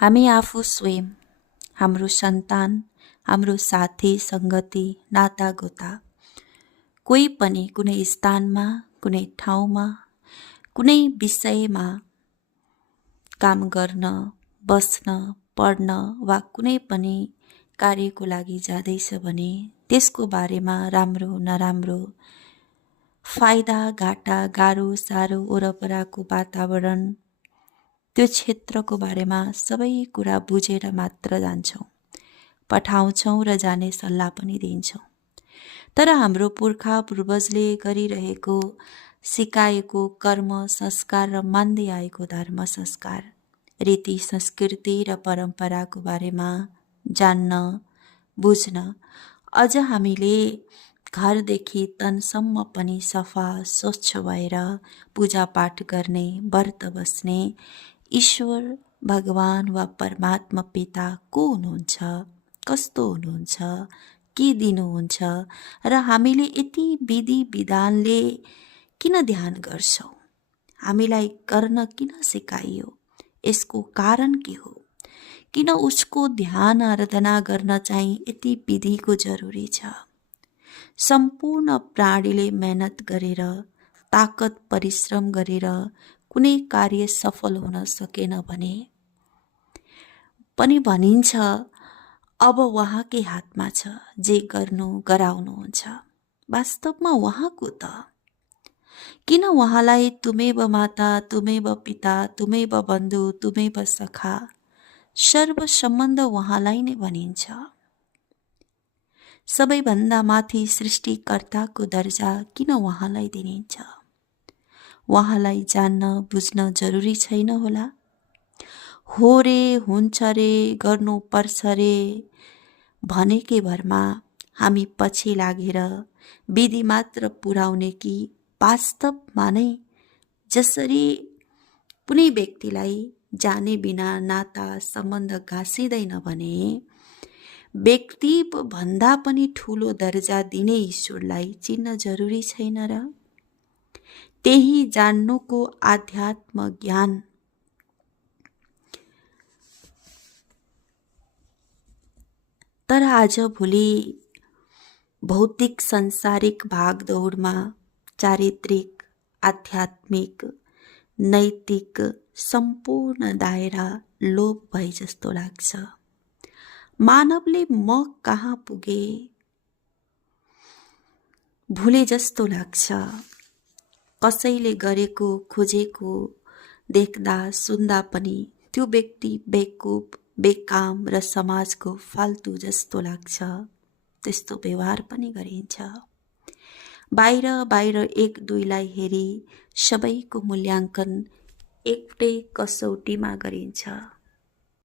हामी आफू स्वयं, हाम्रो सन्तान, हाम्रो साथी सङ्गती नातागोता कोही पनि कुनै स्थानमा, कुनै ठाउँमा, कुनै विषयमा काम गर्न, बस्न, पढ्न वा कुनै पनि कार्यको लागि जाँदैछ भने त्यसको बारेमा राम्रो नराम्रो, फाइदा घाटा, गाह्रो साह्रो, वरपरको वातावरण, त्यो क्षेत्रको बारेमा सबै कुरा बुझेर मात्र जान्छौँ, पठाउँछौँ र जाने सल्लाह पनि दिन्छौँ। तर हाम्रो पुर्खा पूर्वजले गरिरहेको, सिकाएको कर्म संस्कार र मान्दै आएको धर्म संस्कार, रीति संस्कृति र परम्पराको बारेमा जान्न, बुझ्न अझ हामीले घरदेखि तनसम्म पनि सफा स्वच्छ भएर पूजापाठ गर्ने, व्रत बस्ने ईश्वर भगवान वा परमात्मा पिता को हुनुहुन्छ, कस्तो हुनुहुन्छ, के दिनुहुन्छ र हामीले यति विधि विधानले किन ध्यान गर्छौँ, हामीलाई गर्न किन सिकाइयो, यसको कारण के हो, किन उसको ध्यान आराधना गर्न चाहिँ यति विधिको जरुरी छ। सम्पूर्ण प्राणीले मेहनत गरेर, ताकत परिश्रम गरेर कुनै कार्य सफल हुन सकेन भने पनि भनिन्छ अब उहाँकै हातमा छ, जे गर्नु गराउनुहुन्छ। वास्तवमा उहाँको त किन उहाँलाई तुमेव माता, तुमेव पिता, तुमेव बन्धु, तुमेव सखा, सर्व सम्बन्ध उहाँलाई नै भनिन्छ। सबैभन्दा माथि सृष्टिकर्ताको दर्जा किन उहाँलाई दिनिन्छ? उहाँलाई जान्न बुझ्न जरुरी छैन होला? हो रे, हुन्छ रे, गर्नुपर्छ रे भनेकै भरमा हामी पछि लागेर विधि मात्र पुर्याउने कि वास्तवमा नै जसरी कुनै व्यक्तिलाई जाने बिना नाता सम्बन्ध गाँसिँदैन भने व्यक्ति भन्दा पनि ठुलो दर्जा दिने ईश्वरलाई चिन्न जरुरी छैन र? त्यही जान्नुको आध्यात्म ज्ञान तर आजभोलि भौतिक सांसारिक भागदौडमा चारित्रिक, आध्यात्मिक, नैतिक सम्पूर्ण दायरा लोप भए जस्तो लाग्छ। मानवले म कहाँ पुगे भुले जस्तो लाग्छ। कसैले गरेको खोजेको देख्दा सुन्दा पनि त्यो व्यक्ति बेवकुफ, बेकाम र समाजको फाल्तु जस्तो लाग्छ। त्यस्तो व्यवहार पनि गरिन्छ। बाहिर बाहिर एक दुईलाई हेरी सबैको मूल्याङ्कन एउटै कसौटीमा गरिन्छ।